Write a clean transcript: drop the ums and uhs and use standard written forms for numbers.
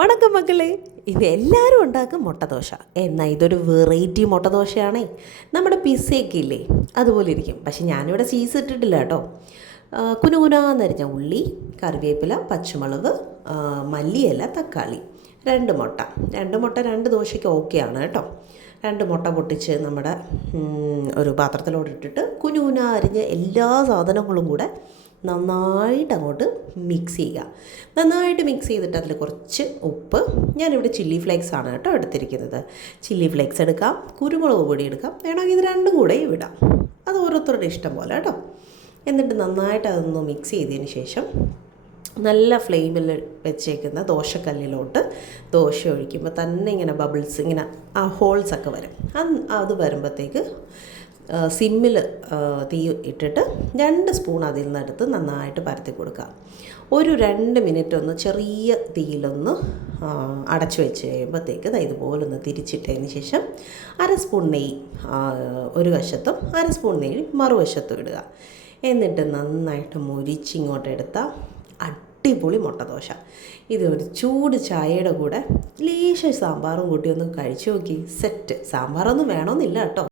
വണക്കം മക്കളെ, ഇത് എല്ലാവരും ഉണ്ടാക്കും മുട്ടദോശ. എന്നാൽ ഇതൊരു വെറൈറ്റി മുട്ടദോശയാണേ. നമ്മുടെ പിസ്സയൊക്കെ ഇല്ലേ, അതുപോലെ ഇരിക്കും. പക്ഷെ ഞാനിവിടെ ചീസ് ഇട്ടിട്ടില്ല കേട്ടോ. കുനുകുനാന്നരിഞ്ഞ ഉള്ളി, കറിവേപ്പില, പച്ചമുളക്, മല്ലിയില, തക്കാളി, രണ്ട് മുട്ട 2 ദോശയ്ക്ക് ഓക്കെയാണ് കേട്ടോ. 2 മുട്ട പൊട്ടിച്ച് നമ്മുടെ ഒരു പാത്രത്തിലോട്ടിട്ടിട്ട് കുനുകുന അരിഞ്ഞ് എല്ലാ സാധനങ്ങളും കൂടെ നന്നായിട്ട് അങ്ങോട്ട് മിക്സ് ചെയ്യുക. നന്നായിട്ട് മിക്സ് ചെയ്തിട്ട് അതിൽ കുറച്ച് ഉപ്പ്, ഞാനിവിടെ ചില്ലി ഫ്ലേക്സ് ആണ് കേട്ടോ എടുത്തിരിക്കുന്നത്. ചില്ലി ഫ്ലേക്സ് എടുക്കാം, കുരുമുളക് പൊടി എടുക്കാം, വേണമെങ്കിൽ ഇത് രണ്ടും കൂടെ ഇടാം. അത് ഓരോരുത്തരുടെ ഇഷ്ടം പോലെ കേട്ടോ. എന്നിട്ട് നന്നായിട്ട് അതൊന്ന് മിക്സ് ചെയ്തതിന് ശേഷം നല്ല ഫ്ലെയിമിൽ വെച്ചേക്കുന്ന ദോശക്കല്ലിലോട്ട് ദോശ ഒഴിക്കുമ്പോൾ തന്നെ ഇങ്ങനെ ബബിൾസ്, ഇങ്ങനെ ആ ഹോൾസൊക്കെ വരും. അത് വരുമ്പോഴത്തേക്ക് സിമ്മിൽ തീ ഇട്ടിട്ട് 2 സ്പൂൺ അതിൽ നിന്നെടുത്ത് നന്നായിട്ട് പരത്തി കൊടുക്കുക. ഒരു 2 മിനിറ്റ് ഒന്ന് ചെറിയ തീയിലൊന്ന് അടച്ചു വെച്ച് കഴിയുമ്പോഴത്തേക്ക് ഇതുപോലൊന്ന് തിരിച്ചിട്ടതിന് ശേഷം 1 സ്പൂൺ നെയ്യ് ഒരു വശത്തും 1 സ്പൂൺ നെയ്യ് മറുവശത്തും ഇടുക. എന്നിട്ട് നന്നായിട്ട് മുരിച്ചിങ്ങോട്ട് എടുത്താൽ അടിപൊളി മുട്ടദോശ. ഇത് ഒരു ചൂട് ചായയുടെ കൂടെ ലേശം സാമ്പാറും കൂട്ടി ഒന്ന് കഴിച്ചു നോക്കി. സെറ്റ്. സാമ്പാറൊന്നും വേണമെന്നില്ല കേട്ടോ.